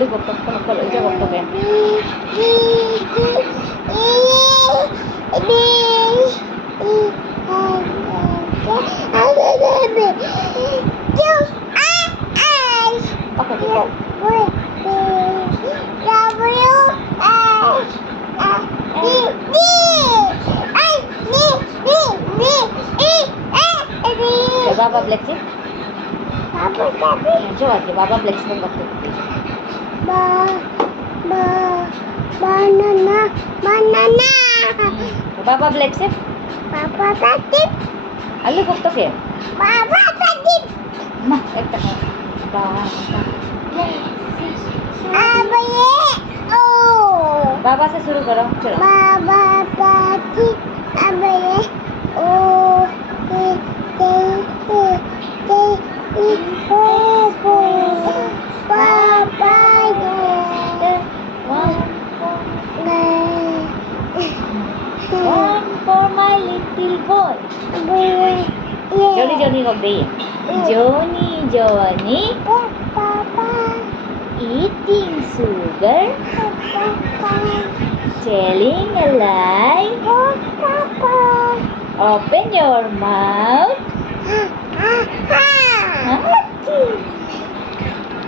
Alu goktok kalau aja goktok ya. Apa tuh? Baba Black sih? Coba aja Baba Black sih waktu. Banana. Baba Black sih? Papa tadi. Alu goktok ya? Papa tadi. Mah, ekta. Baba. Apa ye? Oh. Baba से शुरू करो चलो. Baba tadi. Apa ye? Oh. Papa One for my little boy. Johnny Johnny kok deh. Johnny Johnny Papa. eating sugar, telling a lie. Papa. Open your mouth. Huh?